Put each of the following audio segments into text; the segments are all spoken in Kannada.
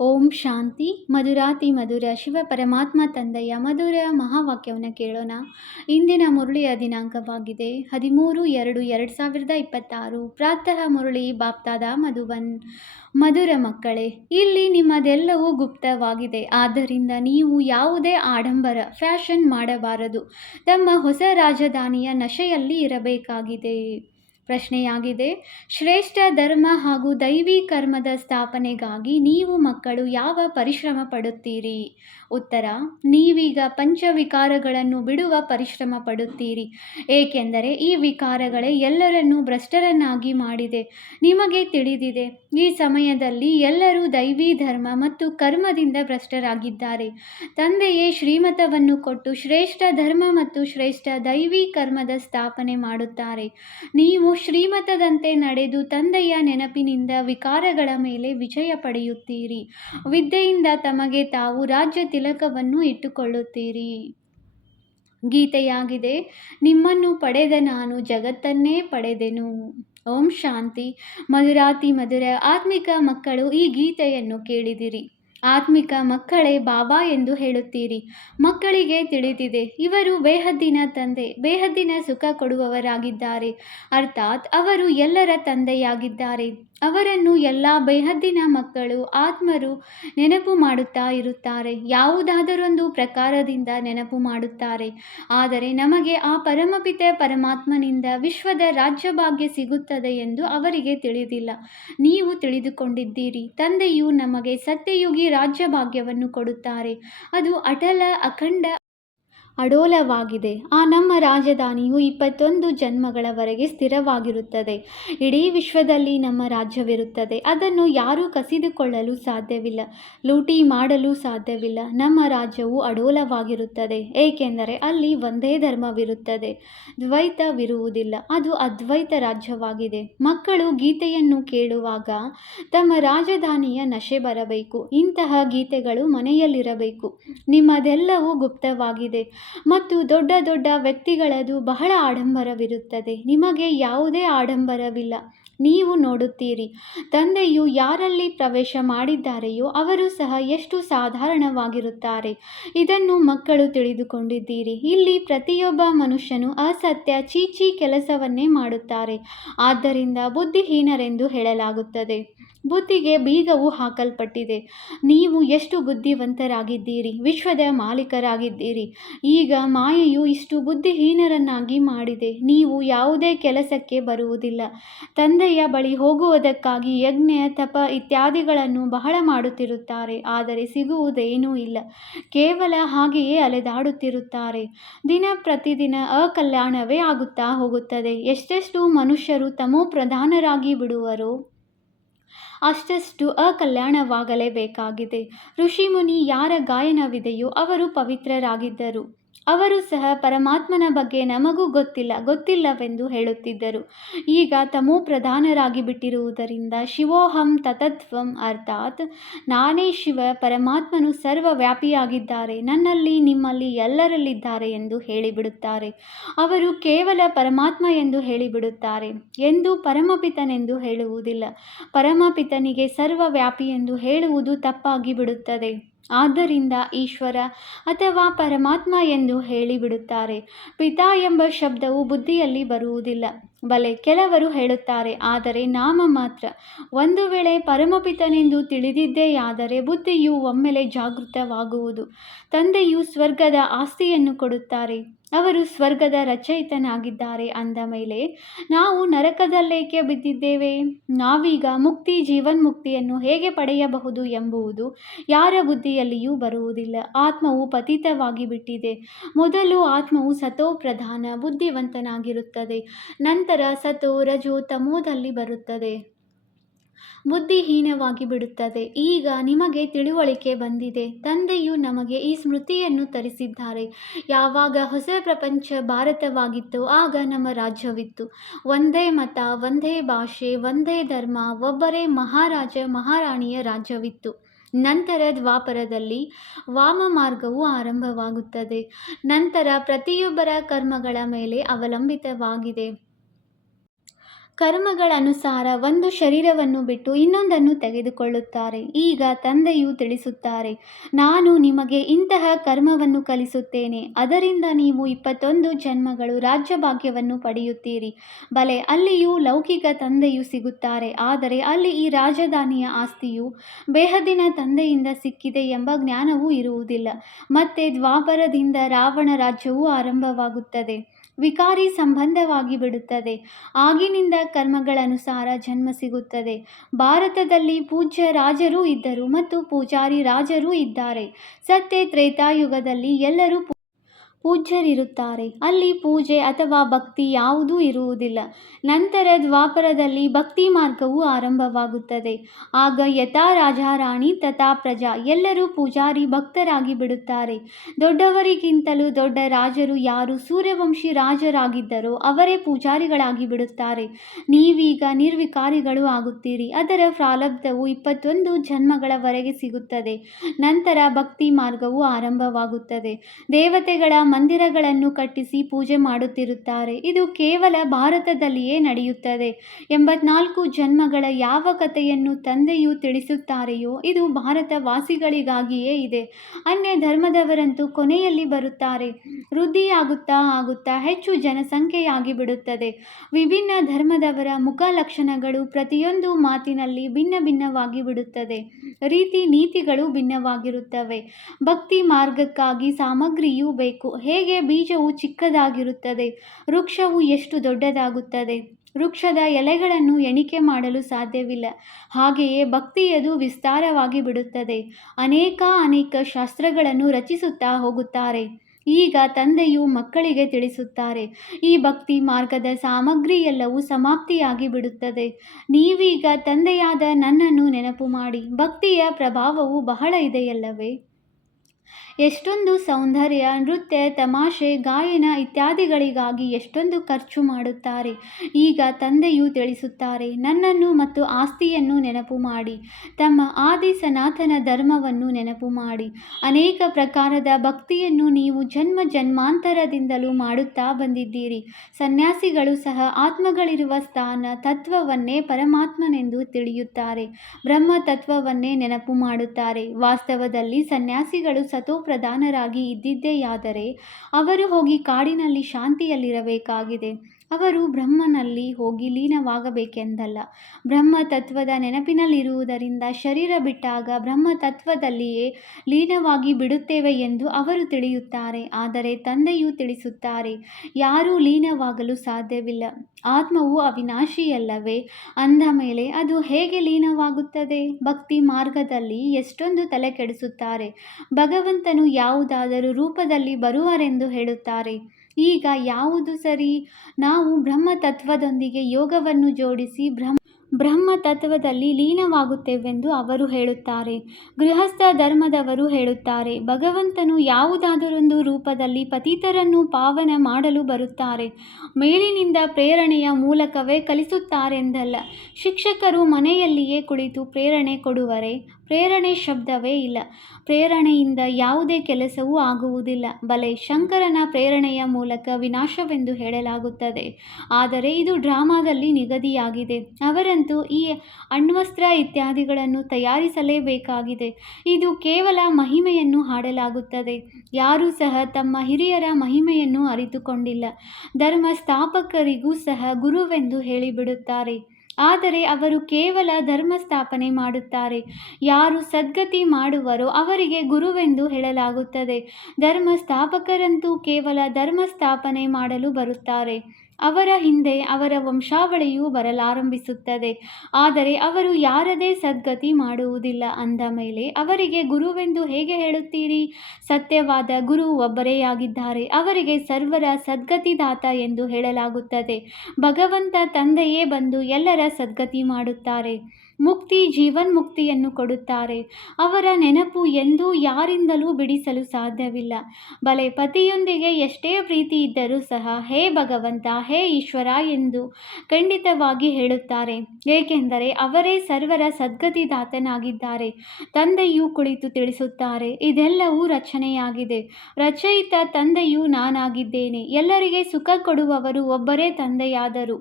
ಓಂ ಶಾಂತಿ. ಮಧುರಾತಿ ಮಧುರ ಶಿವ ಪರಮಾತ್ಮ ತಂದೆಯ ಮಧುರ ಮಹಾವಾಕ್ಯವನ್ನು ಕೇಳೋಣ. ಇಂದಿನ ಮುರಳಿಯ ದಿನಾಂಕವಾಗಿದೆ 13/2/2026. ಪ್ರಾತಃ ಮುರಳಿ ಬಾಪ್ತಾದ ಮಧುಬನ್. ಮಧುರ ಮಕ್ಕಳೇ, ಇಲ್ಲಿ ನಿಮ್ಮದೆಲ್ಲವೂ ಗುಪ್ತವಾಗಿದೆ. ಆದ್ದರಿಂದ ನೀವು ಯಾವುದೇ ಆಡಂಬರ ಫ್ಯಾಷನ್ ಮಾಡಬಾರದು. ತಮ್ಮ ಹೊಸ ರಾಜಧಾನಿಯ ನಶೆಯಲ್ಲಿ ಇರಬೇಕಾಗಿದೆ. ಪ್ರಶ್ನೆಯಾಗಿದೆ, ಶ್ರೇಷ್ಠ ಧರ್ಮ ಹಾಗೂ ದೈವಿ ಕರ್ಮದ ಸ್ಥಾಪನೆಗಾಗಿ ನೀವು ಮಕ್ಕಳು ಯಾವ ಪರಿಶ್ರಮ ಪಡುತ್ತೀರಿ? ಉತ್ತರ, ನೀವೀಗ ಪಂಚವಿಕಾರಗಳನ್ನು ಬಿಡುವ ಪರಿಶ್ರಮ ಪಡುತ್ತೀರಿ, ಏಕೆಂದರೆ ಈ ವಿಕಾರಗಳೇ ಎಲ್ಲರನ್ನೂ ಭ್ರಷ್ಟರನ್ನಾಗಿ ಮಾಡಿದೆ. ನಿಮಗೆ ತಿಳಿದಿದೆ, ಈ ಸಮಯದಲ್ಲಿ ಎಲ್ಲರೂ ದೈವಿ ಧರ್ಮ ಮತ್ತು ಕರ್ಮದಿಂದ ಭ್ರಷ್ಟರಾಗಿದ್ದಾರೆ. ತಂದೆಯೇ ಶ್ರೀಮತವನ್ನು ಕೊಟ್ಟು ಶ್ರೇಷ್ಠ ಧರ್ಮ ಮತ್ತು ಶ್ರೇಷ್ಠ ದೈವಿ ಕರ್ಮದ ಸ್ಥಾಪನೆ ಮಾಡುತ್ತಾರೆ. ನೀವು ಶ್ರೀಮತದಂತೆ ನಡೆದು ತಂದೆಯ ನೆನಪಿನಿಂದ ವಿಕಾರಗಳ ಮೇಲೆ ವಿಜಯ ಪಡೆಯುತ್ತೀರಿ. ವಿದ್ಯೆಯಿಂದ ತಮಗೆ ತಾವು ರಾಜ್ಯ ತಿಲಕವನ್ನು ಇಟ್ಟುಕೊಳ್ಳುತ್ತೀರಿ. ಗೀತೆಯಾಗಿದೆ, ನಿಮ್ಮನ್ನು ಪಡೆದ ನಾನು ಜಗತ್ತನ್ನೇ ಪಡೆದೆನು. ಓಂ ಶಾಂತಿ. ಮಧುರಾತಿ ಮಧುರ ಆತ್ಮಿಕ ಮಕ್ಕಳು, ಈ ಗೀತೆಯನ್ನು ಕೇಳಿದಿರಿ. ಆತ್ಮಿಕ ಮಕ್ಕಳೇ ಬಾಬಾ ಎಂದು ಹೇಳುತ್ತೀರಿ. ಮಕ್ಕಳಿಗೆ ತಿಳಿದಿದೆ, ಇವರು ಬೇಹದ್ದಿನ ತಂದೆ, ಬೇಹದ್ದಿನ ಸುಖ ಕೊಡುವವರಾಗಿದ್ದಾರೆ. ಅರ್ಥಾತ್ ಅವರು ಎಲ್ಲರ ತಂದೆಯಾಗಿದ್ದಾರೆ. ಅವರನ್ನು ಎಲ್ಲ ಬೇಹದ್ದಿನ ಮಕ್ಕಳು ಆತ್ಮರು ನೆನಪು ಮಾಡುತ್ತಾ ಇರುತ್ತಾರೆ. ಯಾವುದಾದರೊಂದು ಪ್ರಕಾರದಿಂದ ನೆನಪು ಮಾಡುತ್ತಾರೆ. ಆದರೆ ನಮಗೆ ಆ ಪರಮಪಿತ ಪರಮಾತ್ಮನಿಂದ ವಿಶ್ವದ ರಾಜ್ಯಭಾಗ್ಯ ಸಿಗುತ್ತದೆ ಎಂದು ಅವರಿಗೆ ತಿಳಿದಿಲ್ಲ. ನೀವು ತಿಳಿದುಕೊಂಡಿದ್ದೀರಿ, ತಂದೆಯು ನಮಗೆ ಸತ್ಯಯುಗಿ ರಾಜ್ಯಭಾಗ್ಯವನ್ನು ಕೊಡುತ್ತಾರೆ. ಅದು ಅಟಲ, ಅಖಂಡ, ಅಡೋಲವಾಗಿದೆ. ಆ ನಮ್ಮ ರಾಜಧಾನಿಯು 21 ಜನ್ಮಗಳವರೆಗೆ ಸ್ಥಿರವಾಗಿರುತ್ತದೆ. ಇಡೀ ವಿಶ್ವದಲ್ಲಿ ನಮ್ಮ ರಾಜ್ಯವಿರುತ್ತದೆ. ಅದನ್ನು ಯಾರೂ ಕಸಿದುಕೊಳ್ಳಲು ಸಾಧ್ಯವಿಲ್ಲ, ಲೂಟಿ ಮಾಡಲು ಸಾಧ್ಯವಿಲ್ಲ. ನಮ್ಮ ರಾಜ್ಯವು ಅಡೋಲವಾಗಿರುತ್ತದೆ, ಏಕೆಂದರೆ ಅಲ್ಲಿ ಒಂದೇ ಧರ್ಮವಿರುತ್ತದೆ, ದ್ವೈತವಿರುವುದಿಲ್ಲ. ಅದು ಅದ್ವೈತ ರಾಜ್ಯವಾಗಿದೆ. ಮಕ್ಕಳು ಗೀತೆಯನ್ನು ಕೇಳುವಾಗ ತಮ್ಮ ರಾಜಧಾನಿಯ ನಶೆ ಬರಬೇಕು. ಇಂತಹ ಗೀತೆಗಳು ಮನೆಯಲ್ಲಿರಬೇಕು. ನಿಮ್ಮದೆಲ್ಲವೂ ಗುಪ್ತವಾಗಿದೆ ಮತ್ತು ದೊಡ್ಡ ದೊಡ್ಡ ವ್ಯಕ್ತಿಗಳದು ಬಹಳ ಆಡಂಬರವಿರುತ್ತದೆ. ನಿಮಗೆ ಯಾವುದೇ ಆಡಂಬರವಿಲ್ಲ. ನೀವು ನೋಡುತ್ತೀರಿ, ತಂದೆಯು ಯಾರಲ್ಲಿ ಪ್ರವೇಶ ಮಾಡಿದ್ದಾರೆಯೋ ಅವರು ಸಹ ಎಷ್ಟು ಸಾಧಾರಣವಾಗಿರುತ್ತಾರೆ. ಇದನ್ನು ಮಕ್ಕಳು ತಿಳಿದುಕೊಂಡಿದ್ದೀರಿ. ಇಲ್ಲಿ ಪ್ರತಿಯೊಬ್ಬ ಮನುಷ್ಯನು ಅಸತ್ಯ, ಚೀಚಿ ಕೆಲಸವನ್ನೇ ಮಾಡುತ್ತಾರೆ. ಆದ್ದರಿಂದ ಬುದ್ಧಿಹೀನರೆಂದು ಹೇಳಲಾಗುತ್ತದೆ. ಬುದ್ಧಿಗೆ ಬೀಗವು ಹಾಕಲ್ಪಟ್ಟಿದೆ. ನೀವು ಎಷ್ಟು ಬುದ್ಧಿವಂತರಾಗಿದ್ದೀರಿ, ವಿಶ್ವದ ಮಾಲೀಕರಾಗಿದ್ದೀರಿ. ಈಗ ಮಾಯೆಯು ಇಷ್ಟು ಬುದ್ಧಿಹೀನರನ್ನಾಗಿ ಮಾಡಿದೆ. ನೀವು ಯಾವುದೇ ಕೆಲಸಕ್ಕೆ ಬರುವುದಿಲ್ಲ. ತಂದೆಯ ಬಳಿ ಹೋಗುವುದಕ್ಕಾಗಿ ಯಜ್ಞ, ತಪ ಇತ್ಯಾದಿಗಳನ್ನು ಬಹಳ ಮಾಡುತ್ತಿರುತ್ತಾರೆ, ಆದರೆ ಸಿಗುವುದೇನೂ ಇಲ್ಲ. ಕೇವಲ ಹಾಗೆಯೇ ಅಲೆದಾಡುತ್ತಿರುತ್ತಾರೆ. ದಿನ ಪ್ರತಿದಿನ ಅಕಲ್ಯಾಣವೇ ಆಗುತ್ತಾ ಹೋಗುತ್ತದೆ. ಎಷ್ಟೆಷ್ಟು ಮನುಷ್ಯರು ತಮೋ ಪ್ರಧಾನರಾಗಿ ಬಿಡುವರೋ ಅಷ್ಟಷ್ಟು ಅಕಲ್ಯಾಣವಾಗಲೇಬೇಕಾಗಿದೆ. ಋಷಿಮುನಿ ಯಾರ ಗಾಯನವಿದೆಯೋ ಅವರು ಪವಿತ್ರರಾಗಿದ್ದರು. ಅವರು ಸಹ ಪರಮಾತ್ಮನ ಬಗ್ಗೆ ನಮಗೂ ಗೊತ್ತಿಲ್ಲವೆಂದು ಹೇಳುತ್ತಿದ್ದರು. ಈಗ ತಮೋ ಪ್ರಧಾನರಾಗಿ ಬಿಟ್ಟಿರುವುದರಿಂದ ಶಿವೋಹಂ ತತತ್ವಂ, ಅರ್ಥಾತ್ ನಾನೇ ಶಿವ, ಪರಮಾತ್ಮನು ಸರ್ವವ್ಯಾಪಿಯಾಗಿದ್ದಾರೆ, ನನ್ನಲ್ಲಿ ನಿಮ್ಮಲ್ಲಿ ಎಲ್ಲರಲ್ಲಿದ್ದಾರೆ ಎಂದು ಹೇಳಿಬಿಡುತ್ತಾರೆ. ಅವರು ಕೇವಲ ಪರಮಾತ್ಮ ಎಂದು ಹೇಳಿಬಿಡುತ್ತಾರೆ, ಎಂದೂ ಪರಮಪಿತನೆಂದು ಹೇಳುವುದಿಲ್ಲ. ಪರಮಪಿತನಿಗೆ ಸರ್ವವ್ಯಾಪಿ ಎಂದು ಹೇಳುವುದು ತಪ್ಪಾಗಿ ಬಿಡುತ್ತದೆ. ಆದ್ದರಿಂದ ಈಶ್ವರ ಅಥವಾ ಪರಮಾತ್ಮ ಎಂದು ಹೇಳಿಬಿಡುತ್ತಾರೆ. ಪಿತಾ ಎಂಬ ಶಬ್ದವು ಬುದ್ಧಿಯಲ್ಲಿ ಬರುವುದಿಲ್ಲ. ಬಲೆ, ಕೆಲವರು ಹೇಳುತ್ತಾರೆ, ಆದರೆ ನಾಮ ಮಾತ್ರ. ಒಂದು ವೇಳೆ ಪರಮಪಿತನೆಂದು ತಿಳಿದಿದ್ದೆಯಾದರೆ ಬುದ್ಧಿಯು ಒಮ್ಮೆಲೆ ಜಾಗೃತವಾಗುವುದು. ತಂದೆಯು ಸ್ವರ್ಗದ ಆಸ್ತಿಯನ್ನು ಕೊಡುತ್ತಾರೆ. ಅವರು ಸ್ವರ್ಗದ ರಚಯಿತನಾಗಿದ್ದಾರೆ ಅಂದ ಮೇಲೆ ನಾವು ನರಕದಲ್ಲೇಕೆ ಬಿದ್ದಿದ್ದೇವೆ? ನಾವೀಗ ಮುಕ್ತಿ, ಜೀವನ್ಮುಕ್ತಿಯನ್ನು ಹೇಗೆ ಪಡೆಯಬಹುದು ಎಂಬುದು ಯಾರ ಬುದ್ಧಿಯಲ್ಲಿಯೂ ಬರುವುದಿಲ್ಲ. ಆತ್ಮವು ಪತಿತವಾಗಿ ಬಿಟ್ಟಿದೆ. ಮೊದಲು ಆತ್ಮವು ಸತೋ ಪ್ರಧಾನ ಬುದ್ಧಿವಂತನಾಗಿರುತ್ತದೆ. ನಂತರ ಸತೋ, ರಜೋ, ತಮೋದಲ್ಲಿ ಬರುತ್ತದೆ. ಬುದ್ಧಿಹೀನವಾಗಿ ಬಿಡುತ್ತದೆ. ಈಗ ನಿಮಗೆ ತಿಳುವಳಿಕೆ ಬಂದಿದೆ. ತಂದೆಯು ನಮಗೆ ಈ ಸ್ಮೃತಿಯನ್ನು ತರಿಸಿದ್ದಾರೆ. ಯಾವಾಗ ಹೊಸ ಪ್ರಪಂಚ ಭಾರತವಾಗಿತ್ತೋ ಆಗ ನಮ್ಮ ರಾಜ್ಯವಿತ್ತು. ಒಂದೇ ಮತ, ಒಂದೇ ಭಾಷೆ, ಒಂದೇ ಧರ್ಮ, ಒಬ್ಬರೇ ಮಹಾರಾಜ ಮಹಾರಾಣಿಯ ರಾಜ್ಯವಿತ್ತು. ನಂತರ ದ್ವಾಪರದಲ್ಲಿ ವಾಮ ಮಾರ್ಗವು ಆರಂಭವಾಗುತ್ತದೆ. ನಂತರ ಪ್ರತಿಯೊಬ್ಬರ ಕರ್ಮಗಳ ಮೇಲೆ ಅವಲಂಬಿತವಾಗಿದೆ. ಕರ್ಮಗಳ ಅನುಸಾರ ಒಂದು ಶರೀರವನ್ನು ಬಿಟ್ಟು ಇನ್ನೊಂದನ್ನು ತೆಗೆದುಕೊಳ್ಳುತ್ತಾರೆ. ಈಗ ತಂದೆಯು ತಿಳಿಸುತ್ತಾರೆ, ನಾನು ನಿಮಗೆ ಇಂತಹ ಕರ್ಮವನ್ನು ಕಲಿಸುತ್ತೇನೆ, ಅದರಿಂದ ನೀವು 21 ಜನ್ಮಗಳು ರಾಜ್ಯಭಾಗ್ಯವನ್ನು ಪಡೆಯುತ್ತೀರಿ. ಬಲೆ, ಅಲ್ಲಿಯೂ ಲೌಕಿಕ ತಂದೆಯು ಸಿಗುತ್ತಾರೆ, ಆದರೆ ಅಲ್ಲಿ ಈ ರಾಜಧಾನಿಯ ಆಸ್ತಿಯು ಬೇಹದ್ದಿನ ತಂದೆಯಿಂದ ಸಿಕ್ಕಿದೆ ಎಂಬ ಜ್ಞಾನವೂ ಇರುವುದಿಲ್ಲ. ಮತ್ತೆ ದ್ವಾಪರದಿಂದ ರಾವಣ ರಾಜ್ಯವು ಆರಂಭವಾಗುತ್ತದೆ, ವಿಕಾರಿ ಸಂಬಂಧವಾಗಿ ಬಿಡುತ್ತದೆ. ಆಗಿನಿಂದ ಕರ್ಮಗಳನುಸಾರ ಜನ್ಮ ಸಿಗುತ್ತದೆ. ಭಾರತದಲ್ಲಿ ಪೂಜ್ಯ ರಾಜರೂ ಇದ್ದರು ಮತ್ತು ಪೂಜಾರಿ ರಾಜರೂ ಇದ್ದಾರೆ. ಸತ್ಯ ತ್ರೇತಾಯುಗದಲ್ಲಿ ಎಲ್ಲರೂ ಪೂಜ್ಯರಿರುತ್ತಾರೆ. ಅಲ್ಲಿ ಪೂಜೆ ಅಥವಾ ಭಕ್ತಿ ಯಾವುದೂ ಇರುವುದಿಲ್ಲ. ನಂತರ ದ್ವಾಪರದಲ್ಲಿ ಭಕ್ತಿ ಮಾರ್ಗವು ಆರಂಭವಾಗುತ್ತದೆ. ಆಗ ಯಥಾ ರಾಜ ರಾಣಿ ತಥಾ ಪ್ರಜಾ, ಎಲ್ಲರೂ ಪೂಜಾರಿ ಭಕ್ತರಾಗಿ ಬಿಡುತ್ತಾರೆ. ದೊಡ್ಡವರಿಗಿಂತಲೂ ದೊಡ್ಡ ರಾಜರು ಯಾರು ಸೂರ್ಯವಂಶಿ ರಾಜರಾಗಿದ್ದರೋ ಅವರೇ ಪೂಜಾರಿಗಳಾಗಿ ಬಿಡುತ್ತಾರೆ. ನೀವೀಗ ನಿರ್ವಿಕಾರಿಗಳು ಆಗುತ್ತೀರಿ. ಅದರ ಪ್ರಾರಬ್ಧವು 21 ಜನ್ಮಗಳವರೆಗೆ ಸಿಗುತ್ತದೆ. ನಂತರ ಭಕ್ತಿ ಮಾರ್ಗವು ಆರಂಭವಾಗುತ್ತದೆ. ದೇವತೆಗಳ ಮಂದಿರಗಳನ್ನು ಕಟ್ಟಿಸಿ ಪೂಜೆ ಮಾಡುತ್ತಿರುತ್ತಾರೆ. ಇದು ಕೇವಲ ಭಾರತದಲ್ಲಿಯೇ ನಡೆಯುತ್ತದೆ. 84 ಜನ್ಮಗಳ ಯಾವ ಕಥೆಯನ್ನು ತಂದೆಯು ತಿಳಿಸುತ್ತಾರೆಯೋ ಇದು ಭಾರತ ವಾಸಿಗಳಿಗಾಗಿಯೇ ಇದೆ. ಅನ್ಯ ಧರ್ಮದವರಂತೂ ಕೊನೆಯಲ್ಲಿ ಬರುತ್ತಾರೆ. ವೃದ್ಧಿಯಾಗುತ್ತಾ ಆಗುತ್ತಾ ಹೆಚ್ಚು ಜನಸಂಖ್ಯೆಯಾಗಿ ಬಿಡುತ್ತದೆ. ವಿಭಿನ್ನ ಧರ್ಮದವರ ಮುಖ ಲಕ್ಷಣಗಳು ಪ್ರತಿಯೊಂದು ಮಾತಿನಲ್ಲಿ ಭಿನ್ನ ಭಿನ್ನವಾಗಿ ಬಿಡುತ್ತದೆ. ರೀತಿ ನೀತಿಗಳು ಭಿನ್ನವಾಗಿರುತ್ತವೆ. ಭಕ್ತಿ ಮಾರ್ಗಕ್ಕಾಗಿ ಸಾಮಗ್ರಿಯೂ ಬೇಕು. ಹೇಗೆ ಬೀಜವು ಚಿಕ್ಕದಾಗಿರುತ್ತದೆ, ವೃಕ್ಷವು ಎಷ್ಟು ದೊಡ್ಡದಾಗುತ್ತದೆ. ವೃಕ್ಷದ ಎಲೆಗಳನ್ನು ಎಣಿಕೆ ಮಾಡಲು ಸಾಧ್ಯವಿಲ್ಲ. ಹಾಗೆಯೇ ಭಕ್ತಿಯದು ವಿಸ್ತಾರವಾಗಿ ಬಿಡುತ್ತದೆ. ಅನೇಕ ಶಾಸ್ತ್ರಗಳನ್ನು ರಚಿಸುತ್ತಾ ಹೋಗುತ್ತಾರೆ. ಈಗ ತಂದೆಯು ಮಕ್ಕಳಿಗೆ ತಿಳಿಸುತ್ತಾರೆ, ಈ ಭಕ್ತಿ ಮಾರ್ಗದ ಸಾಮಗ್ರಿ ಎಲ್ಲವೂ ಸಮಾಪ್ತಿಯಾಗಿ ಬಿಡುತ್ತದೆ. ನೀವೀಗ ತಂದೆಯಾದ ನನ್ನನ್ನು ನೆನಪು ಮಾಡಿ. ಭಕ್ತಿಯ ಪ್ರಭಾವವು ಬಹಳ ಇದೆಯಲ್ಲವೇ? ಎಷ್ಟೊಂದು ಸೌಂದರ್ಯ, ನೃತ್ಯ, ತಮಾಷೆ, ಗಾಯನ ಇತ್ಯಾದಿಗಳಿಗಾಗಿ ಎಷ್ಟೊಂದು ಖರ್ಚು ಮಾಡುತ್ತಾರೆ. ಈಗ ತಂದೆಯು ತಿಳಿಸುತ್ತಾರೆ, ನನ್ನನ್ನು ಮತ್ತು ಆಸ್ತಿಯನ್ನು ನೆನಪು ಮಾಡಿ. ತಮ್ಮ ಆದಿ ಸನಾತನ ಧರ್ಮವನ್ನು ನೆನಪು ಮಾಡಿ. ಅನೇಕ ಪ್ರಕಾರದ ಭಕ್ತಿಯನ್ನು ನೀವು ಜನ್ಮ ಜನ್ಮಾಂತರದಿಂದಲೂ ಮಾಡುತ್ತಾ ಬಂದಿದ್ದೀರಿ. ಸನ್ಯಾಸಿಗಳು ಸಹ ಆತ್ಮಗಳಿರುವ ಸ್ಥಾನ ತತ್ವವನ್ನೇ ಪರಮಾತ್ಮನೆಂದು ತಿಳಿಯುತ್ತಾರೆ. ಬ್ರಹ್ಮ ತತ್ವವನ್ನೇ ನೆನಪು ಮಾಡುತ್ತಾರೆ. ವಾಸ್ತವದಲ್ಲಿ ಸನ್ಯಾಸಿಗಳು ಸತೋಪ್ರಧಾನರಾಗಿ ಇದ್ದಿದ್ದೆಯಾದರೆ ಅವರು ಹೋಗಿ ಕಾಡಿನಲ್ಲಿ ಶಾಂತಿಯಲ್ಲಿರಬೇಕಾಗಿದೆ. ಅವರು ಬ್ರಹ್ಮನಲ್ಲಿ ಹೋಗಿ ಲೀನವಾಗಬೇಕೆಂದಲ್ಲ. ಬ್ರಹ್ಮ ತತ್ವದ ನೆನಪಿನಲ್ಲಿರುವುದರಿಂದ ಶರೀರ ಬಿಟ್ಟಾಗ ಬ್ರಹ್ಮ ತತ್ವದಲ್ಲಿಯೇ ಲೀನವಾಗಿ ಬಿಡುತ್ತೇವೆ ಎಂದು ಅವರು ತಿಳಿಯುತ್ತಾರೆ. ಆದರೆ ತಂದೆಯು ತಿಳಿಸುತ್ತಾರೆ, ಯಾರೂ ಲೀನವಾಗಲು ಸಾಧ್ಯವಿಲ್ಲ. ಆತ್ಮವು ಅವಿನಾಶಿಯಲ್ಲವೇ? ಅಂದ ಮೇಲೆ ಅದು ಹೇಗೆ ಲೀನವಾಗುತ್ತದೆ? ಭಕ್ತಿ ಮಾರ್ಗದಲ್ಲಿ ಎಷ್ಟೊಂದು ತಲೆ ಕೆಡಿಸುತ್ತಾರೆ. ಭಗವಂತನು ಯಾವುದಾದರೂ ರೂಪದಲ್ಲಿ ಬರುವರೆಂದು ಹೇಳುತ್ತಾರೆ. ಈಗ ಯಾವುದು ಸರಿ? ನಾವು ಬ್ರಹ್ಮತತ್ವದೊಂದಿಗೆ ಯೋಗವನ್ನು ಜೋಡಿಸಿ ಬ್ರಹ್ಮ ತತ್ವದಲ್ಲಿ ಲೀನವಾಗುತ್ತೇವೆಂದು ಅವರು ಹೇಳುತ್ತಾರೆ. ಗೃಹಸ್ಥ ಧರ್ಮದವರು ಹೇಳುತ್ತಾರೆ, ಭಗವಂತನು ಯಾವುದಾದರೊಂದು ರೂಪದಲ್ಲಿ ಪತಿತರನ್ನು ಪಾವನ ಮಾಡಲು ಬರುತ್ತಾರೆ. ಮೇಲಿನಿಂದ ಪ್ರೇರಣೆಯ ಮೂಲಕವೇ ಕಲಿಸುತ್ತಾರೆಂದಲ್ಲ. ಶಿಕ್ಷಕರು ಮನೆಯಲ್ಲಿಯೇ ಕುಳಿತು ಪ್ರೇರಣೆ ಕೊಡುವರೆ? ಪ್ರೇರಣೆ ಶಬ್ದವೇ ಇಲ್ಲ. ಪ್ರೇರಣೆಯಿಂದ ಯಾವುದೇ ಕೆಲಸವೂ ಆಗುವುದಿಲ್ಲ. ಬಲೆ, ಶಂಕರನ ಪ್ರೇರಣೆಯ ಮೂಲಕ ವಿನಾಶವೆಂದು ಹೇಳಲಾಗುತ್ತದೆ. ಆದರೆ ಇದು ಡ್ರಾಮಾದಲ್ಲಿ ನಿಗದಿಯಾಗಿದೆ. ಅವರಂತೂ ಈ ಅಣ್ವಸ್ತ್ರ ಇತ್ಯಾದಿಗಳನ್ನು ತಯಾರಿಸಲೇಬೇಕಾಗಿದೆ. ಇದು ಕೇವಲ ಮಹಿಮೆಯನ್ನು ಹಾಡಲಾಗುತ್ತದೆ. ಯಾರೂ ಸಹ ತಮ್ಮ ಹಿರಿಯರ ಮಹಿಮೆಯನ್ನು ಅರಿತುಕೊಂಡಿಲ್ಲ. ಧರ್ಮ ಸ್ಥಾಪಕರಿಗೂ ಸಹ ಗುರುವೆಂದು ಹೇಳಿಬಿಡುತ್ತಾರೆ. ಆದರೆ ಅವರು ಕೇವಲ ಧರ್ಮ ಸ್ಥಾಪನೆ ಮಾಡುತ್ತಾರೆ. ಯಾರು ಸದ್ಗತಿ ಮಾಡುವರೋ ಅವರಿಗೆ ಗುರುವೆಂದು ಹೇಳಲಾಗುತ್ತದೆ. ಧರ್ಮ ಸ್ಥಾಪಕರಂತೂ ಕೇವಲ ಧರ್ಮ ಸ್ಥಾಪನೆ ಮಾಡಲು ಬರುತ್ತಾರೆ. ಅವರ ಹಿಂದೆ ಅವರ ವಂಶಾವಳಿಯು ಬರಲಾರಂಭಿಸುತ್ತದೆ. ಆದರೆ ಅವರು ಯಾರದೇ ಸದ್ಗತಿ ಮಾಡುವುದಿಲ್ಲ. ಅಂದ ಮೇಲೆ ಅವರಿಗೆ ಗುರುವೆಂದು ಹೇಗೆ ಹೇಳುತ್ತೀರಿ? ಸತ್ಯವಾದ ಗುರು ಒಬ್ಬರೇ ಆಗಿದ್ದಾರೆ. ಅವರಿಗೆ ಸರ್ವರ ಸದ್ಗತಿದಾತ ಎಂದು ಹೇಳಲಾಗುತ್ತದೆ. ಭಗವಂತ ತಂದೆಯೇ ಬಂದು ಎಲ್ಲರ ಸದ್ಗತಿ ಮಾಡುತ್ತಾರೆ. ಮುಕ್ತಿ, ಜೀವನ್ಮುಕ್ತಿಯನ್ನು ಕೊಡುತ್ತಾರೆ. ಅವರ ನೆನಪು ಎಂದೂ ಯಾರಿಂದಲೂ ಬಿಡಿಸಲು ಸಾಧ್ಯವಿಲ್ಲ. ಬಲೆ, ಪತಿಯೊಂದಿಗೆ ಎಷ್ಟೇ ಪ್ರೀತಿ ಇದ್ದರೂ ಸಹ ಹೇ ಭಗವಂತ, ಹೇ ಈಶ್ವರ ಎಂದು ಖಂಡಿತವಾಗಿ ಹೇಳುತ್ತಾರೆ. ಏಕೆಂದರೆ ಅವರೇ ಸರ್ವರ ಸದ್ಗತಿದಾತನಾಗಿದ್ದಾರೆ. ತಂದೆಯು ಕುಳಿತು ತಿಳಿಸುತ್ತಾರೆ, ಇದೆಲ್ಲವೂ ರಚನೆಯಾಗಿದೆ. ರಚಯಿತ ತಂದೆಯು ನಾನಾಗಿದ್ದೇನೆ. ಎಲ್ಲರಿಗೆ ಸುಖ ಕೊಡುವವರು ಒಬ್ಬರೇ ತಂದೆಯಾದರು.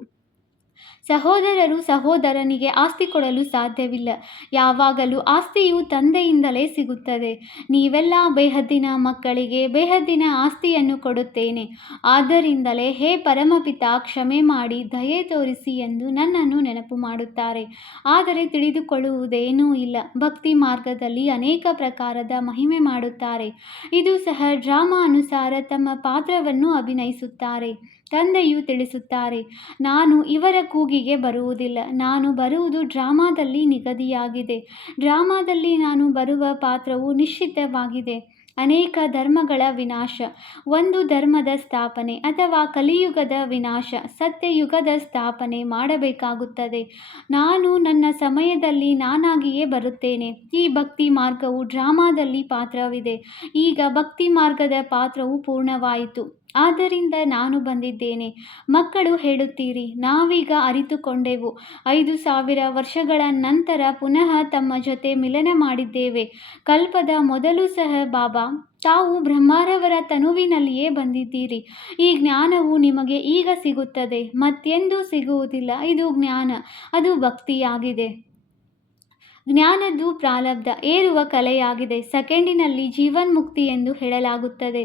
ಸಹೋದರರು ಸಹೋದರನಿಗೆ ಆಸ್ತಿ ಕೊಡಲು ಸಾಧ್ಯವಿಲ್ಲ. ಯಾವಾಗಲೂ ಆಸ್ತಿಯು ತಂದೆಯಿಂದಲೇ ಸಿಗುತ್ತದೆ. ನೀವೆಲ್ಲ ಬೇಹದ್ದಿನ ಮಕ್ಕಳಿಗೆ ಬೇಹದ್ದಿನ ಆಸ್ತಿಯನ್ನು ಕೊಡುತ್ತೇನೆ. ಆದ್ದರಿಂದಲೇ ಹೇ ಪರಮಪಿತ, ಕ್ಷಮೆ ಮಾಡಿ, ದಯೆ ತೋರಿಸಿ ಎಂದು ನನ್ನನ್ನು ನೆನಪು ಮಾಡುತ್ತಾರೆ. ಆದರೆ ತಿಳಿದುಕೊಳ್ಳುವುದೇನೂ ಇಲ್ಲ. ಭಕ್ತಿ ಮಾರ್ಗದಲ್ಲಿ ಅನೇಕ ಪ್ರಕಾರದ ಮಹಿಮೆ ಮಾಡುತ್ತಾರೆ. ಇದು ಸಹ ಡ್ರಾಮಾ ಅನುಸಾರ ತಮ್ಮ ಪಾತ್ರವನ್ನು ಅಭಿನಯಿಸುತ್ತಾರೆ. ತಂದೆಯು ತಿಳಿಸುತ್ತಾರೆ, ನಾನು ಇವರ ಕೂಗಿಗೆ ಬರುವುದಿಲ್ಲ. ನಾನು ಬರುವುದು ಡ್ರಾಮಾದಲ್ಲಿ ನಿಗದಿಯಾಗಿದೆ. ಡ್ರಾಮಾದಲ್ಲಿ ನಾನು ಬರುವ ಪಾತ್ರವು ನಿಶ್ಚಿತವಾಗಿದೆ. ಅನೇಕ ಧರ್ಮಗಳ ವಿನಾಶ, ಒಂದು ಧರ್ಮದ ಸ್ಥಾಪನೆ ಅಥವಾ ಕಲಿಯುಗದ ವಿನಾಶ, ಸತ್ಯಯುಗದ ಸ್ಥಾಪನೆ ಮಾಡಬೇಕಾಗುತ್ತದೆ. ನಾನು ನನ್ನ ಸಮಯದಲ್ಲಿ ನಾನಾಗಿಯೇ ಬರುತ್ತೇನೆ. ಈ ಭಕ್ತಿ ಮಾರ್ಗವು ಡ್ರಾಮಾದಲ್ಲಿ ಪಾತ್ರವಿದೆ. ಈಗ ಭಕ್ತಿ ಮಾರ್ಗದ ಪಾತ್ರವು ಪೂರ್ಣವಾಯಿತು. ಆದ್ದರಿಂದ ನಾನು ಬಂದಿದ್ದೇನೆ. ಮಕ್ಕಳು ಹೇಳುತ್ತೀರಿ, ನಾವೀಗ ಅರಿತುಕೊಂಡೆವು. 5000 ವರ್ಷಗಳ ನಂತರ ಪುನಃ ತಮ್ಮ ಜೊತೆ ಮಿಲನ ಮಾಡಿದ್ದೇವೆ. ಕಲ್ಪದ ಮೊದಲು ಸಹ ಬಾಬಾ ತಾವು ಬ್ರಹ್ಮರವರ ತನುವಿನಲ್ಲಿಯೇ ಬಂದಿದ್ದೀರಿ. ಈ ಜ್ಞಾನವು ನಿಮಗೆ ಈಗ ಸಿಗುತ್ತದೆ, ಮತ್ತೆಂದೂ ಸಿಗುವುದಿಲ್ಲ. ಇದು ಜ್ಞಾನ, ಅದು ಭಕ್ತಿಯಾಗಿದೆ. ಜ್ಞಾನದ್ದು ಪ್ರಾರಬ್ಧ ಏರುವ ಕಲೆಯಾಗಿದೆ. ಸೆಕೆಂಡಿನಲ್ಲಿ ಜೀವನ್ಮುಕ್ತಿ ಎಂದು ಹೇಳಲಾಗುತ್ತದೆ.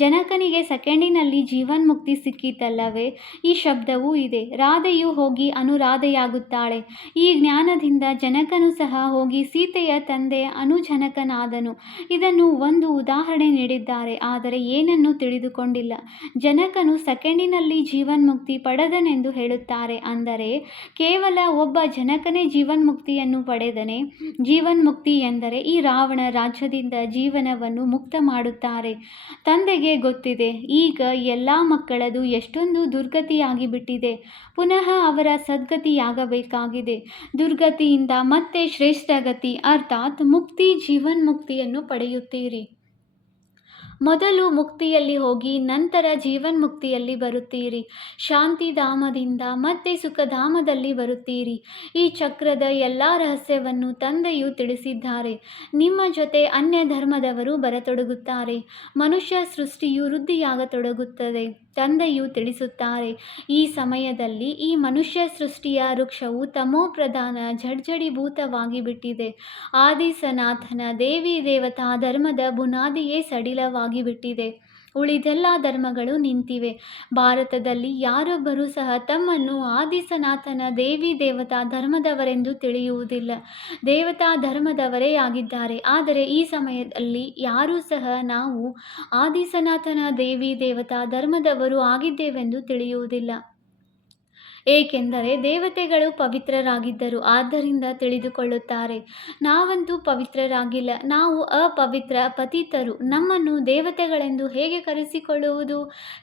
ಜನಕನಿಗೆ ಸೆಕೆಂಡಿನಲ್ಲಿ ಜೀವನ್ಮುಕ್ತಿ ಸಿಕ್ಕಿತಲ್ಲವೇ? ಈ ಶಬ್ದವೂ ಇದೆ. ರಾಧೆಯು ಹೋಗಿ ಅನುರಾಧೆಯಾಗುತ್ತಾಳೆ. ಈ ಜ್ಞಾನದಿಂದ ಜನಕನು ಸಹ ಹೋಗಿ ಸೀತೆಯ ತಂದೆ ಅನುಜನಕನಾದನು. ಇದನ್ನು ಒಂದು ಉದಾಹರಣೆ ನೀಡಿದ್ದಾರೆ, ಆದರೆ ಏನನ್ನೂ ತಿಳಿದುಕೊಂಡಿಲ್ಲ. ಜನಕನು ಸೆಕೆಂಡಿನಲ್ಲಿ ಜೀವನ್ಮುಕ್ತಿ ಪಡೆದನೆಂದು ಹೇಳುತ್ತಾರೆ. ಅಂದರೆ ಕೇವಲ ಒಬ್ಬ ಜನಕನೇ ಜೀವನ್ಮುಕ್ತಿಯನ್ನು ಪಡೆದನೆ. ಜೀವನ್ಮುಕ್ತಿ ಎಂದರೆ ಈ ರಾವಣ ರಾಜ್ಯದಿಂದ ಜೀವನವನ್ನು ಮುಕ್ತ ಮಾಡುತ್ತಾರೆ. ತಂದೆಗೆ ಗೊತ್ತಿದೆ, ಈಗ ಎಲ್ಲ ಮಕ್ಕಳದು ಎಷ್ಟೊಂದು ದುರ್ಗತಿಯಾಗಿಬಿಟ್ಟಿದೆ. ಪುನಃ ಅವರ ಸದ್ಗತಿಯಾಗಬೇಕಾಗಿದೆ. ದುರ್ಗತಿಯಿಂದ ಮತ್ತೆ ಶ್ರೇಷ್ಠಗತಿ ಅರ್ಥಾತ್ ಮುಕ್ತಿ, ಜೀವನ್ಮುಕ್ತಿಯನ್ನು ಪಡೆಯುತ್ತೀರಿ. ಮೊದಲು ಮುಕ್ತಿಯಲ್ಲಿ ಹೋಗಿ ನಂತರ ಜೀವನ್ಮುಕ್ತಿಯಲ್ಲಿ ಬರುತ್ತೀರಿ. ಶಾಂತಿಧಾಮದಿಂದ ಮತ್ತೆ ಸುಖಧಾಮದಲ್ಲಿ ಬರುತ್ತೀರಿ. ಈ ಚಕ್ರದ ಎಲ್ಲ ರಹಸ್ಯವನ್ನು ತಂದೆಯು ತಿಳಿಸಿದ್ದಾರೆ. ನಿಮ್ಮ ಜೊತೆ ಅನ್ಯ ಧರ್ಮದವರು ಬರತೊಡಗುತ್ತಾರೆ. ಮನುಷ್ಯ ಸೃಷ್ಟಿಯು ವೃದ್ಧಿಯಾಗತೊಡಗುತ್ತದೆ. ತಂದೆಯು ತಿಳಿಸುತ್ತಾರೆ, ಈ ಸಮಯದಲ್ಲಿ ಈ ಮನುಷ್ಯ ಸೃಷ್ಟಿಯ ವೃಕ್ಷವು ತಮೋಪ್ರಧಾನ ಜಡ್ಜಡೀಭೂತವಾಗಿ ಬಿಟ್ಟಿದೆ. ಆದಿ ಸನಾತನ ದೇವಿ ದೇವತಾ ಧರ್ಮದ ಬುನಾದಿಯೇ ಸಡಿಲವಾಗಿ ಬಿಟ್ಟಿದೆ. ಉಳಿದೆಲ್ಲ ಧರ್ಮಗಳು ನಿಂತಿವೆ. ಭಾರತದಲ್ಲಿ ಯಾರೊಬ್ಬರೂ ಸಹ ತಮ್ಮನ್ನು ಆದಿ ಸನಾತನ ದೇವಿ ದೇವತಾ ಧರ್ಮದವರೆಂದು ತಿಳಿಯುವುದಿಲ್ಲ. ದೇವತಾ ಧರ್ಮದವರೇ ಆಗಿದ್ದಾರೆ. ಆದರೆ ಈ ಸಮಯದಲ್ಲಿ ಯಾರೂ ಸಹ ನಾವು ಆದಿ ಸನಾತನ ದೇವಿ ದೇವತಾ ಧರ್ಮದವರು ಆಗಿದ್ದೇವೆಂದು ತಿಳಿಯುವುದಿಲ್ಲ. ಏಕೆಂದರೆ ದೇವತೆಗಳು ಪವಿತ್ರರಾಗಿದ್ದರು, ಆದ್ದರಿಂದ ತಿಳಿದುಕೊಳ್ಳುತ್ತಾರೆ. ನಾವಂತೂ ಪವಿತ್ರರಾಗಿಲ್ಲ, ನಾವು ಅಪವಿತ್ರ ಪತಿತರು. ನಮ್ಮನ್ನು ದೇವತೆಗಳೆಂದು ಹೇಗೆ ಕರೆಸಿಕೊಳ್ಳುವುದು?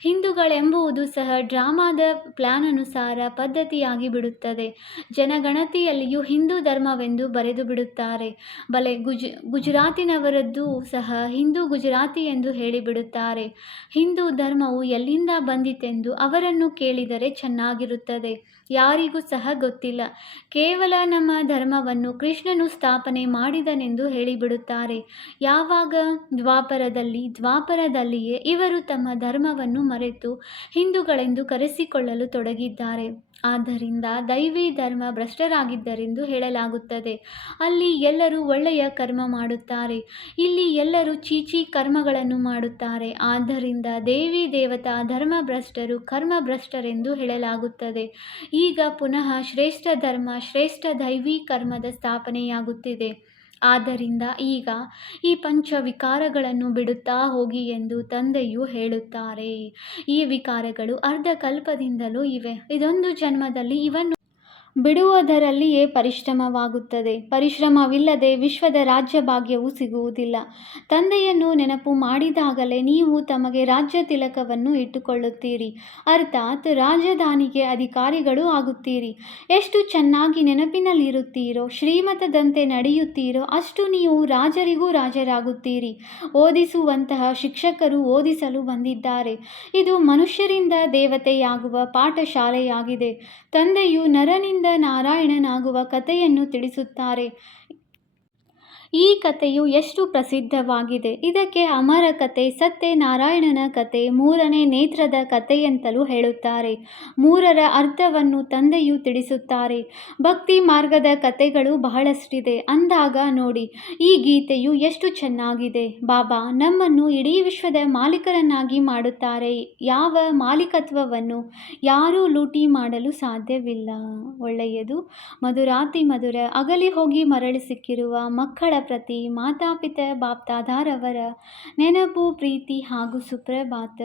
ಹಿಂದೂಗಳೆಂಬುದು ಸಹ ಡ್ರಾಮಾದ ಪ್ಲಾನನುಸಾರ ಪದ್ಧತಿಯಾಗಿ ಬಿಡುತ್ತದೆ. ಜನಗಣತಿಯಲ್ಲಿಯೂ ಹಿಂದೂ ಧರ್ಮವೆಂದು ಬರೆದು ಬಿಡುತ್ತಾರೆ. ಬಲೆ ಗುಜರಾತಿನವರದ್ದು ಸಹ ಹಿಂದೂ ಗುಜರಾತಿ ಎಂದು ಹೇಳಿಬಿಡುತ್ತಾರೆ. ಹಿಂದೂ ಧರ್ಮವು ಎಲ್ಲಿಂದ ಬಂದಿತೆಂದು ಅವರನ್ನು ಕೇಳಿದರೆ ಚೆನ್ನಾಗಿರುತ್ತದೆ. ಯಾರಿಗೂ ಸಹ ಗೊತ್ತಿಲ್ಲ. ಕೇವಲ ನಮ್ಮ ಧರ್ಮವನ್ನು ಕೃಷ್ಣನು ಸ್ಥಾಪನೆ ಮಾಡಿದನೆಂದು ಹೇಳಿಬಿಡುತ್ತಾರೆ. ಯಾವಾಗ? ದ್ವಾಪರದಲ್ಲಿಯೇ ಇವರು ತಮ್ಮ ಧರ್ಮವನ್ನು ಮರೆತು ಹಿಂದೂಗಳೆಂದು ಕರೆಸಿಕೊಳ್ಳಲು ತೊಡಗಿದ್ದಾರೆ. ಆದ್ದರಿಂದ ದೈವಿ ಧರ್ಮ ಭ್ರಷ್ಟರಾಗಿದ್ದರೆಂದು ಹೇಳಲಾಗುತ್ತದೆ. ಅಲ್ಲಿ ಎಲ್ಲರೂ ಒಳ್ಳೆಯ ಕರ್ಮ ಮಾಡುತ್ತಾರೆ, ಇಲ್ಲಿ ಎಲ್ಲರೂ ಚೀಚಿ ಕರ್ಮಗಳನ್ನು ಮಾಡುತ್ತಾರೆ. ಆದ್ದರಿಂದ ದೇವಿ ದೇವತಾ ಧರ್ಮಭ್ರಷ್ಟರು ಕರ್ಮಭ್ರಷ್ಟರೆಂದು ಹೇಳಲಾಗುತ್ತದೆ. ಈಗ ಪುನಃ ಶ್ರೇಷ್ಠ ಧರ್ಮ, ಶ್ರೇಷ್ಠ ದೈವಿ ಕರ್ಮದ ಸ್ಥಾಪನೆಯಾಗುತ್ತಿದೆ. ಆದ್ದರಿಂದ ಈಗ ಈ ಪಂಚವಿಕಾರಗಳನ್ನು ಬಿಡುತ್ತಾ ಹೋಗಿ ಎಂದು ತಂದೆಯು ಹೇಳುತ್ತಾರೆ. ಈ ವಿಕಾರಗಳು ಅರ್ಧಕಲ್ಪದಿಂದಲೂ ಇವೆ. ಇದೊಂದು ಜನ್ಮದಲ್ಲಿ ಇವನ್ನು ಬಿಡುವುದರಲ್ಲಿಯೇ ಪರಿಶ್ರಮವಾಗುತ್ತದೆ. ಪರಿಶ್ರಮವಿಲ್ಲದೆ ವಿಶ್ವದ ರಾಜ್ಯ ಭಾಗ್ಯವು ಸಿಗುವುದಿಲ್ಲ. ತಂದೆಯನ್ನು ನೆನಪು ಮಾಡಿದಾಗಲೇ ನೀವು ತಮಗೆ ರಾಜ್ಯ ತಿಲಕವನ್ನು ಇಟ್ಟುಕೊಳ್ಳುತ್ತೀರಿ, ಅರ್ಥಾತ್ ರಾಜಧಾನಿಗೆ ಅಧಿಕಾರಿಗಳೂ ಆಗುತ್ತೀರಿ. ಎಷ್ಟು ಚೆನ್ನಾಗಿ ನೆನಪಿನಲ್ಲಿರುತ್ತೀರೋ, ಶ್ರೀಮತದಂತೆ ನಡೆಯುತ್ತೀರೋ, ಅಷ್ಟು ನೀವು ರಾಜರಿಗೂ ರಾಜರಾಗುತ್ತೀರಿ. ಓದಿಸುವಂತಹ ಶಿಕ್ಷಕರು ಓದಿಸಲು ಬಂದಿದ್ದಾರೆ. ಇದು ಮನುಷ್ಯರಿಂದ ದೇವತೆಯಾಗುವ ಪಾಠಶಾಲೆಯಾಗಿದೆ. ತಂದೆಯು ನರನಿಂದ ನಾರಾಯಣನಾಗುವ ಕಥೆಯನ್ನು ತಿಳಿಸುತ್ತಾರೆ. ಈ ಕಥೆಯು ಎಷ್ಟು ಪ್ರಸಿದ್ಧವಾಗಿದೆ. ಇದಕ್ಕೆ ಅಮರ ಕಥೆ, ಸತ್ಯನಾರಾಯಣನ ಕಥೆ, ಮೂರನೇ ನೇತ್ರದ ಕಥೆಯೆಂತಲೂ ಹೇಳುತ್ತಾರೆ. ಮೂರರ ಅರ್ಥವನ್ನು ತಂದೆಯು ತಿಳಿಸುತ್ತಾರೆ. ಭಕ್ತಿ ಮಾರ್ಗದ ಕಥೆಗಳು ಬಹಳಷ್ಟಿದೆ. ಅಂದಾಗ ನೋಡಿ, ಈ ಗೀತೆಯು ಎಷ್ಟು ಚೆನ್ನಾಗಿದೆ. ಬಾಬಾ ನಮ್ಮನ್ನು ಇಡೀ ವಿಶ್ವದ ಮಾಲೀಕರನ್ನಾಗಿ ಮಾಡುತ್ತಾರೆ. ಯಾವ ಮಾಲೀಕತ್ವವನ್ನು ಯಾರೂ ಲೂಟಿ ಮಾಡಲು ಸಾಧ್ಯವಿಲ್ಲ. ಒಳ್ಳೆಯದು. ಮಧುರಾತಿ ಮಧುರ ಅಗಲಿ ಹೋಗಿ ಮರಳಿ ಸಿಕ್ಕಿರುವ ಮಕ್ಕಳ ಪ್ರತಿ ಮಾತಾಪಿತ ಬಾಪ್ದಾದಾರವರ ನೆನಪು, ಪ್ರೀತಿ ಹಾಗೂ ಸುಪ್ರಭಾತ.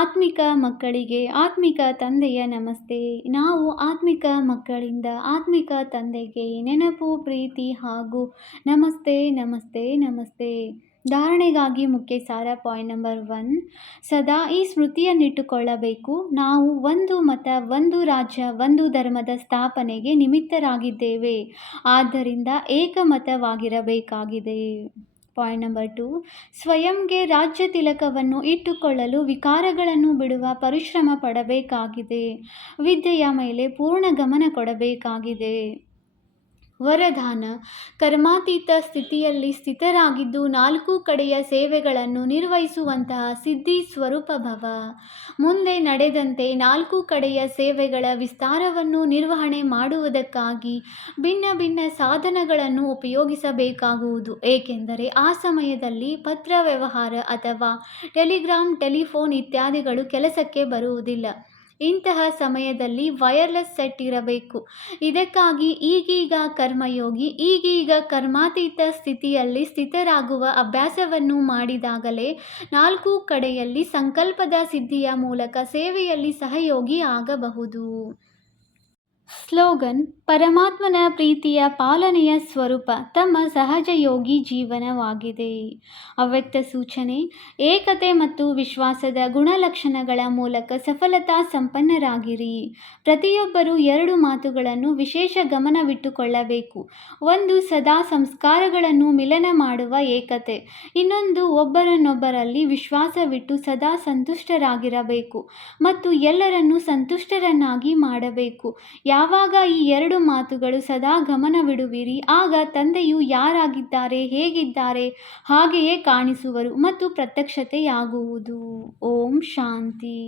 ಆತ್ಮಿಕ ಮಕ್ಕಳಿಗೆ ಆತ್ಮಿಕ ತಂದೆಯ ನಮಸ್ತೆ. ನಾವು ಆತ್ಮಿಕ ಮಕ್ಕಳಿಂದ ಆತ್ಮಿಕ ತಂದೆಗೆ ನೆನಪು, ಪ್ರೀತಿ ಹಾಗೂ ನಮಸ್ತೆ ನಮಸ್ತೆ ನಮಸ್ತೆ. ಧಾರಣೆಗಾಗಿ ಮುಖ್ಯ ಸಾರ ಪಾಯಿಂಟ್ ನಂಬರ್ 1, ಸದಾ ಈ ಸ್ಮೃತಿಯನ್ನಿಟ್ಟುಕೊಳ್ಳಬೇಕು. ನಾವು ಒಂದು ಮತ, ಒಂದು ರಾಜ್ಯ, ಒಂದು ಧರ್ಮದ ಸ್ಥಾಪನೆಗೆ ನಿಮಿತ್ತರಾಗಿದ್ದೇವೆ. ಆದ್ದರಿಂದ ಏಕಮತವಾಗಿರಬೇಕಾಗಿದೆ. ಪಾಯಿಂಟ್ ನಂಬರ್ 2, ಸ್ವಯಂಗೆ ರಾಜ್ಯ ತಿಲಕವನ್ನು ಇಟ್ಟುಕೊಳ್ಳಲು ವಿಕಾರಗಳನ್ನು ಬಿಡುವ ಪರಿಶ್ರಮ ಪಡಬೇಕಾಗಿದೆ. ವಿದ್ಯೆಯ ಮೇಲೆ ಪೂರ್ಣ ಗಮನ ಕೊಡಬೇಕಾಗಿದೆ. ವರದಾನ: ಕರ್ಮಾತೀತ ಸ್ಥಿತಿಯಲ್ಲಿ ಸ್ಥಿತರಾಗಿದ್ದು 4 ಕಡೆಯ ಸೇವೆಗಳನ್ನು ನಿರ್ವಹಿಸುವಂತಹ ಸಿದ್ಧಿ ಸ್ವರೂಪ ಭವ. ಮುಂದೆ ನಡೆದಂತೆ 4 ಕಡೆಯ ಸೇವೆಗಳ ವಿಸ್ತಾರವನ್ನು ನಿರ್ವಹಣೆ ಮಾಡುವುದಕ್ಕಾಗಿ ಭಿನ್ನ ಭಿನ್ನ ಸಾಧನಗಳನ್ನು ಉಪಯೋಗಿಸಬೇಕಾಗುವುದು. ಏಕೆಂದರೆ ಆ ಸಮಯದಲ್ಲಿ ಪತ್ರ ವ್ಯವಹಾರ ಅಥವಾ ಟೆಲಿಗ್ರಾಮ್, ಟೆಲಿಫೋನ್ ಇತ್ಯಾದಿಗಳು ಕೆಲಸಕ್ಕೆ ಬರುವುದಿಲ್ಲ. ಇಂತಹ ಸಮಯದಲ್ಲಿ ವೈರ್ಲೆಸ್ ಸೆಟ್ ಇರಬೇಕು. ಇದಕ್ಕಾಗಿ ಈಗೀಗ ಕರ್ಮಯೋಗಿ, ಈಗೀಗ ಕರ್ಮಾತೀತ ಸ್ಥಿತಿಯಲ್ಲಿ ಸ್ಥಿತರಾಗುವ ಅಭ್ಯಾಸವನ್ನು ಮಾಡಿದಾಗಲೇ 4 ಕಡೆಯಲ್ಲಿ ಸಂಕಲ್ಪದ ಸಿದ್ಧಿಯ ಮೂಲಕ ಸೇವೆಯಲ್ಲಿ ಸಹಯೋಗಿ ಆಗಬಹುದು. ಸ್ಲೋಗನ್: ಪರಮಾತ್ಮನ ಪ್ರೀತಿಯ ಪಾಲನೆಯ ಸ್ವರೂಪ ತಮ್ಮ ಸಹಜ ಯೋಗಿ ಜೀವನವಾಗಿದೆ. ಅವ್ಯಕ್ತ ಸೂಚನೆ: ಏಕತೆ ಮತ್ತು ವಿಶ್ವಾಸದ ಗುಣಲಕ್ಷಣಗಳ ಮೂಲಕ ಸಫಲತಾ ಸಂಪನ್ನರಾಗಿರಿ. ಪ್ರತಿಯೊಬ್ಬರೂ 2 ಮಾತುಗಳನ್ನು ವಿಶೇಷ ಗಮನವಿಟ್ಟುಕೊಳ್ಳಬೇಕು. ಒಂದು, ಸದಾ ಸಂಸ್ಕಾರಗಳನ್ನು ಮಿಲನ ಮಾಡುವ ಏಕತೆ. ಇನ್ನೊಂದು, ಒಬ್ಬರನ್ನೊಬ್ಬರಲ್ಲಿ ವಿಶ್ವಾಸವಿಟ್ಟು ಸದಾ ಸಂತುಷ್ಟರಾಗಿರಬೇಕು ಮತ್ತು ಎಲ್ಲರನ್ನೂ ಸಂತುಷ್ಟರನ್ನಾಗಿ ಮಾಡಬೇಕು. ಯಾವಾಗ ಈ 2 ಮಾತುಗಳು ಸದಾ ಗಮನವಿಡುವಿರಿ, ಆಗ ತಂದೆಯು ಯಾರಾಗಿದ್ದಾರೆ, ಹೇಗಿದ್ದಾರೆ ಹಾಗೆಯೇ ಕಾಣಿಸುವರು ಮತ್ತು ಪ್ರತ್ಯಕ್ಷತೆಯಾಗುವುದು. ಓಂ ಶಾಂತಿ.